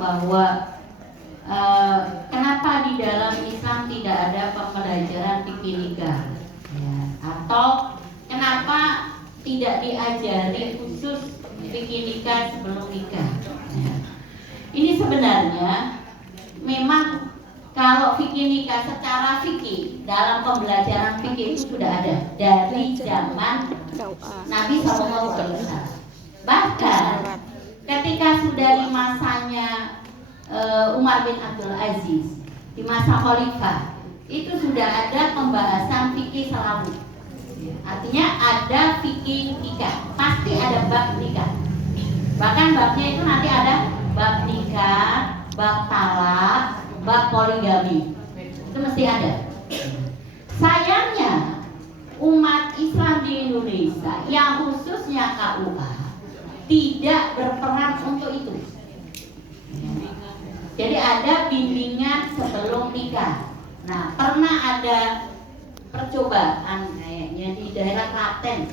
bahwa kenapa di dalam Islam tidak ada pembelajaran fikih nikah, ya, atau kenapa tidak diajari khusus fikih nikah sebelum nikah. Ya. Ini sebenarnya memang kalau fikih nikah secara fikih dalam pembelajaran fikih itu sudah ada dari zaman Nabi SAW. Bahkan ketika sudah di masanya Umar bin Abdul Aziz, di masa Khalifah, itu sudah ada pembahasan fikih selalu. Artinya ada fikih nikah, pasti ada bab nikah. Bahkan babnya itu nanti ada bab nikah, bab talak, bab poligami. Itu mesti ada. Sayangnya umat Islam di Indonesia yang khususnya KUA tidak berperan untuk itu. Jadi ada bimbingan sebelum nikah. Nah, pernah ada percobaan kayaknya di daerah Klaten.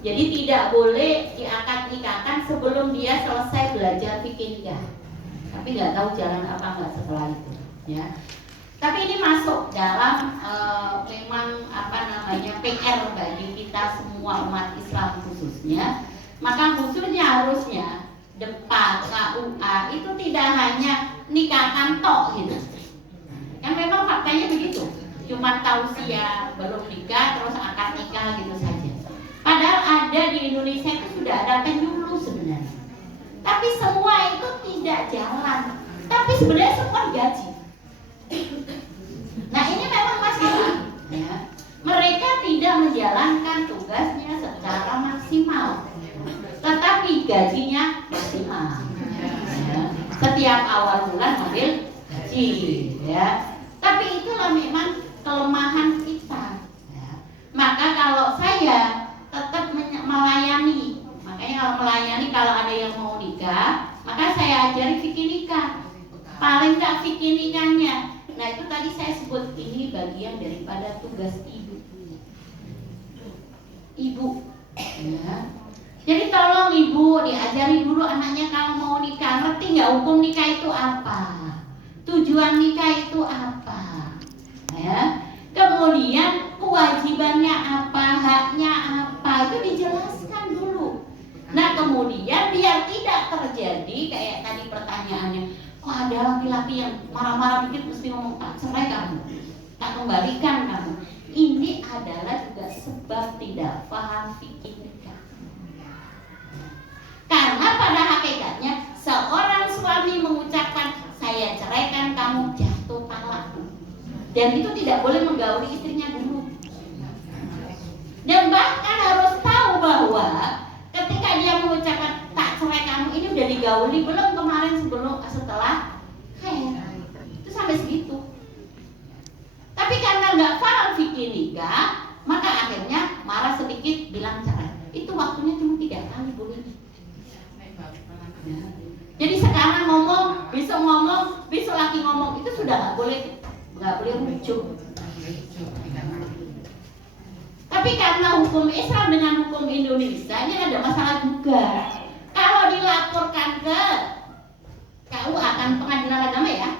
Jadi tidak boleh diakad nikahkan sebelum dia selesai belajar fikih nikah. Tapi nggak tahu jalan apa nggak setelah itu. Ya. Tapi ini masuk dalam memang PR bagi kita semua umat Islam khususnya. Maka khususnya harusnya DEPA, KUA itu tidak hanya nikahkan tok gitu. Yang memang faktanya begitu. Cuma tausiah belum nikah terus akad nikah gitu saja. Padahal ada di Indonesia itu sudah ada penyuluh sebenarnya. Tapi semua itu tidak jalan. Tapi sebenarnya semua digaji. Nah ini memang masalah. Ya. Mereka tidak menjalankan tugasnya secara maksimal. Tetapi gajinya maksimal. Ya. Setiap awal bulan ambil gaji. Ya. Tapi itulah memang kelemahan kita. Ya. Maka kalau saya tetap melayani, makanya kalau melayani, kalau ada yang mau nikah, maka saya ajari fikih nikah. Paling nggak fikih nikahnya. Nah itu tadi saya sebut ini bagian daripada tugas ibu. Ibu. Ya. Jadi tolong ibu diajari dulu anaknya kalau mau nikah, ngerti nggak hukum nikah itu apa, tujuan nikah itu apa, ya. Kemudian kewajibannya apa, haknya apa, itu dijelaskan dulu. Nah kemudian biar tidak terjadi kayak tadi pertanyaannya, kok ada laki-laki yang marah-marah dikit mesti ngomong tak cerai kamu, tak kembalikan kamu. Ini adalah juga sebab tidak paham fikih nikah. Karena pada hakikatnya seorang suami mengucapkan saya ceraikan kamu, jatuh talakku. Dan itu tidak boleh menggauli istrinya dulu. Dan bahkan harus tahu bahwa ketika dia mengucapkan tak cerai kamu ini udah digauli belum kemarin setelah itu sampai segitu. Tapi karena nggak paham fikih nikah, maka akhirnya marah sedikit bilang cerai. Itu waktunya cuma 3 kali boleh. Ya. Jadi sekarang ngomong, besok lagi ngomong, itu sudah nggak boleh rujuk. Tapi karena hukum Islam dengan hukum Indonesia ini ada masalah juga. Kalau dilaporkan ke KUA kan pengadilan agama ya.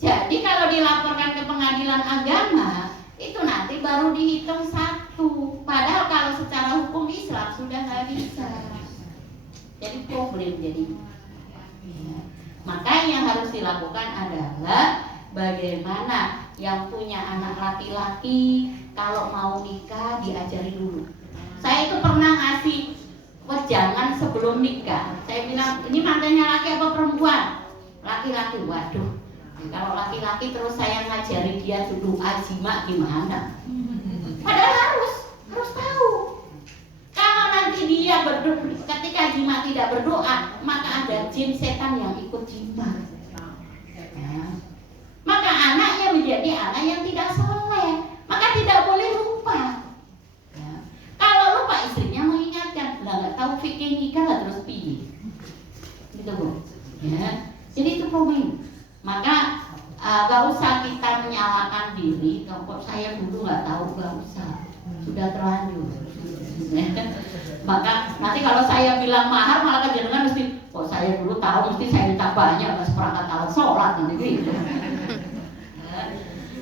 Jadi kalau dilaporkan ke pengadilan agama itu nanti baru dihitung 1. Padahal kalau secara hukum Islam sudah nggak bisa. Jadi problem jadi. Ya. Maka yang harus dilakukan adalah bagaimana yang punya anak laki-laki kalau mau nikah diajari dulu. Saya itu pernah ngasih wejangan sebelum nikah. Saya bilang ini mantannya laki apa perempuan? Laki-laki. Waduh. Kalau laki-laki terus saya ngajari dia duduk ajima gimana? Padahal harus tahu. Kalau nanti dia berdoa, ketika jima tidak berdoa, maka ada jin setan yang ikut jima. Ya. Maka anaknya menjadi anak yang tidak soleh, maka tidak boleh lupa. Ya. Kalau lupa istrinya mengingatkan, nggak tahu fikih nikah lah terus pilih, gitu Bu. Ya. Jadi itu problem. Maka gak usah kita menyalahkan diri. Kok saya dulu nggak tahu, gak usah. sudah terlanjur. Maka nanti kalau saya bilang mahar malah kejenengan mesti, oh saya dulu tahu mesti saya minta banyak mas perangkat alat sholat nanti gitu.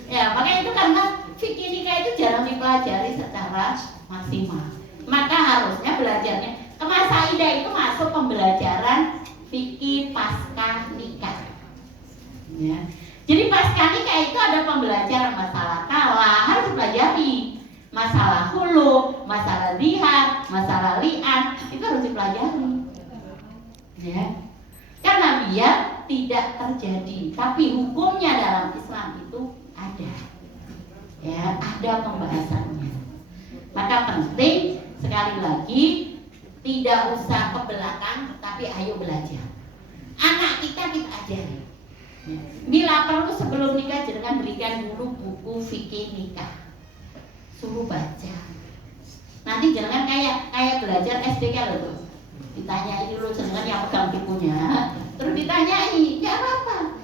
Ya makanya itu karena fikih nikah itu jarang dipelajari secara maksimal. Maka harusnya belajarnya Kemasaidah itu masuk pembelajaran fikih pasca nikah. Ya. Jadi pasca nikah itu ada pembelajaran masalah talak harus dipelajari. Masalah hulu, masalah dihar, masalah li'an itu harus dipelajari, ya. Karena biar tidak terjadi, tapi hukumnya dalam Islam itu ada, ya, ada pembahasannya. Maka penting sekali lagi tidak usah ke belakang, tapi ayo belajar. Anak kita ajari. Ya. Bila perlu sebelum nikah jangan berikan dulu buku fikih nikah. Suruh baca. Nanti jangan kayak belajar SD kalau tuh. Ditanyai dulu jangan yang pegang bukunya, terus ditanyai, nggak apa-apa.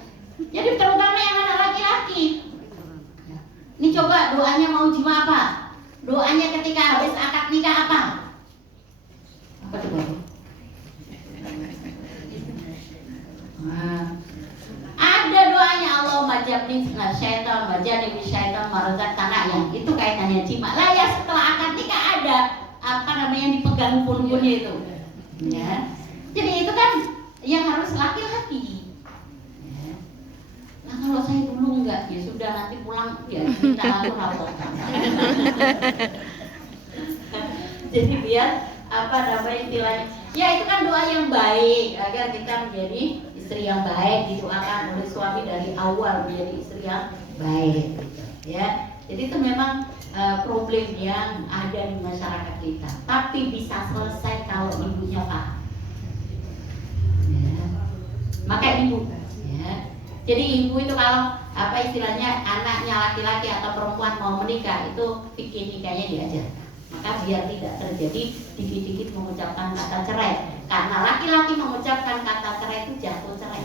Jadi terutama yang anak laki-laki. Ini coba doanya mau jima apa? Doanya ketika habis akad nikah apa? Apa coba? Nah, ada doanya Allahumma jabni syaitan wajani syaitan marzak tanah yang itu kaitannya jima. Lah ya setelah akad nikah ada apa namanya yang dipegang pun-punnya itu. Ya. Jadi itu kan yang harus laki-laki. Ya. Nah kalau saya dulu enggak ya sudah nanti pulang ya minta aku laporkan. Jadi biar apa namanya istilahnya? Ya itu kan doa yang baik agar kita menjadi istri yang baik, didoakan oleh suami dari awal menjadi istri yang baik, gitu. Ya. Jadi itu memang problem yang ada di masyarakat kita. Tapi bisa selesai kalau ibunya paham. Ya. Maka ibu, ya. Jadi ibu itu kalau apa istilahnya anaknya laki-laki atau perempuan mau menikah itu fikih nikahnya diajarkan. Maka biar tidak terjadi dikit-dikit mengucapkan kata cerai. Karena laki-laki mengucapkan kata cerai itu jatuh cerai.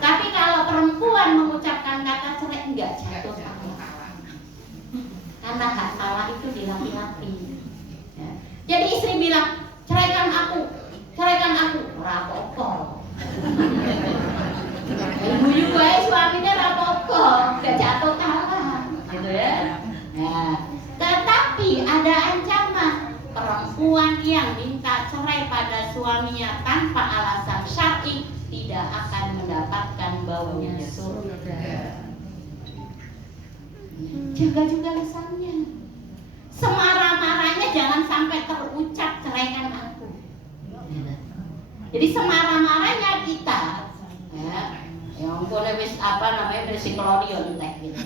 Tapi kalau perempuan mengucapkan kata cerai enggak jatuh salah. Karena hak salah itu di laki-laki. Ya. Jadi istri bilang, ceraikan aku, rapopo. Ibu juga suaminya rapopo, enggak jatuh kalah, gitu ya. Nah, tetapi ada ancaman perempuan yang minta cerai pada suaminya tanpa alasan syar'i tidak akan mendapatkan baunya surga. Jaga juga lisannya. Semarah-marahnya jangan sampai terucap ceraikan aku. Jadi semarah-marahnya kita, ya, yang boleh wis apa namanya bersiklorion teh gitu.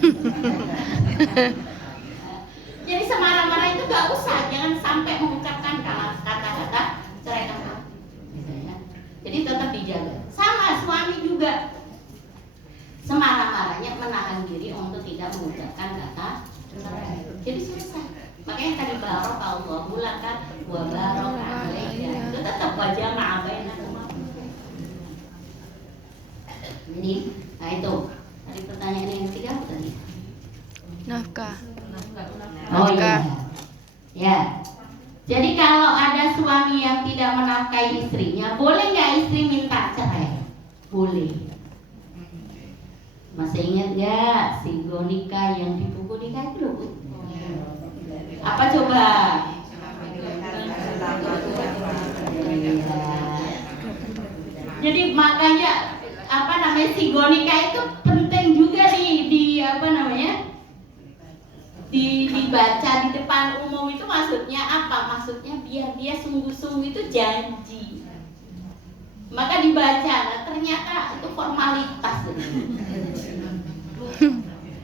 Jadi semarah-marah itu gak usah, jangan sampai mengucapkan kata-kata ceraikan aku, gitu ya. Jadi tetap dijaga. Sama suami juga semarah-marahnya menahan diri untuk tidak mengucapkan kata cerai. Jadi selesai. Makanya tadi barakallahu laka wa baraka alaika itu tetap wajar na'abaina. Jadi, nah itu. Tadi pertanyaan yang ketiga apa tadi? Nafkah. Oh iya. Ya. Jadi kalau ada suami yang tidak menafkahi istrinya, boleh nggak istri minta cerai? Boleh. Masih ingat nggak si Gonika yang di buku nikah itu loh? Apa coba? Jadi makanya apa namanya si Gonika itu penting juga di apa namanya? Dibaca di depan umum itu maksudnya apa? Maksudnya biar dia sungguh-sungguh itu janji. Maka dibaca, nah ternyata itu formalitas.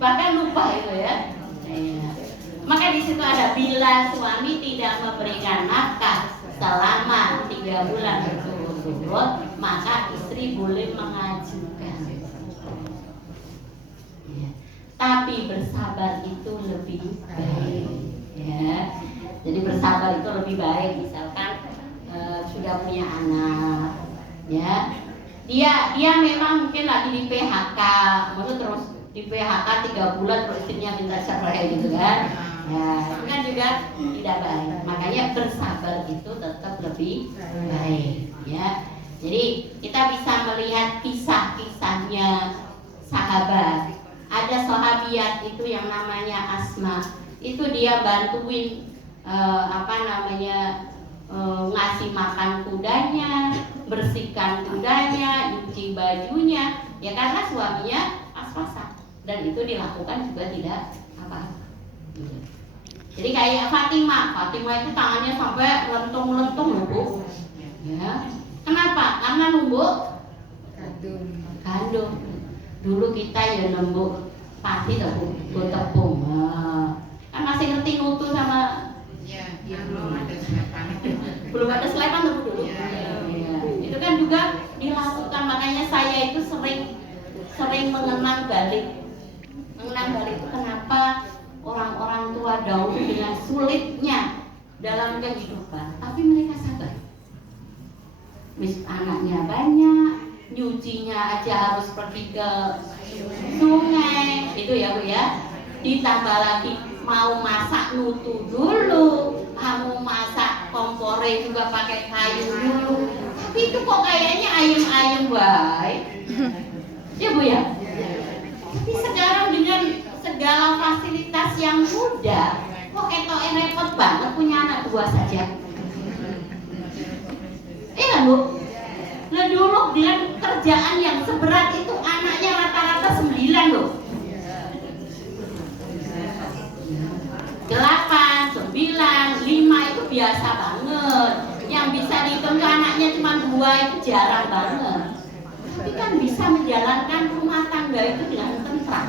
Bahkan lupa itu ya. Maka di situ ada bila suami tidak memberikan nafkah selama 3 bulan berturut-turut, maka istri boleh mengajukan. Tapi bersabar itu lebih baik, ya. Jadi bersabar itu lebih baik. Misalkan sudah punya anak, ya. Dia memang mungkin lagi di PHK, maksud terus di PHK 3 bulan terus istrinya minta cerai gitu kan. Ya, itu kan juga tidak baik. Makanya bersabar itu tetap lebih baik, ya. Jadi kita bisa melihat kisah-kisahnya sahabat. Ada sahabiat itu yang namanya Asma. Itu dia bantuin ngasih makan kudanya, bersihkan kudanya, nyuci bajunya, ya karena suaminya pas-pasan. Dan itu dilakukan juga tidak apa. Jadi kayak Fatimah itu tangannya sampai melentung-melentung loh Bu. Ya. Kenapa? Karena numbuk gandum. Dulu kita ya numbuk padi tuh Bu, tepung. Nah, kan masih ngerti nutu sama belum ada selepan tuh dulu. Ya. Itu kan juga dilakukan, makanya saya itu sering mengenang balik. Mengenang balik itu kenapa orang-orang tua dahulu dengan sulitnya dalam kehidupan, tapi mereka sabar. Anaknya banyak, nyucinya aja harus pergi ke sungai, itu ya Bu ya. Ditambah lagi mau masak nutu dulu, mau masak kompore juga pakai kayu dulu. Tapi itu kok kayaknya ayem-ayem baik, ya Bu ya. Tapi sekarang dengan segala fasilitas yang mudah, kok ketoknya repot banget punya anak 2 saja. Iya Bu. Nah dulu dengan kerjaan yang seberat itu anaknya rata-rata 9 loh. 8, 9, 5 itu biasa banget. Yang bisa dihitung ke anaknya cuma 2 itu jarang banget. Tapi kan bisa menjalankan rumah tangga itu dengan tentram.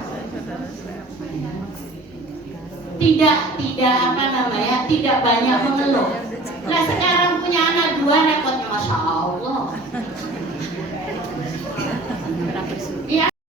Tidak banyak mengeluh. Nah sekarang punya anak 2 repotnya, masya Allah. Iya.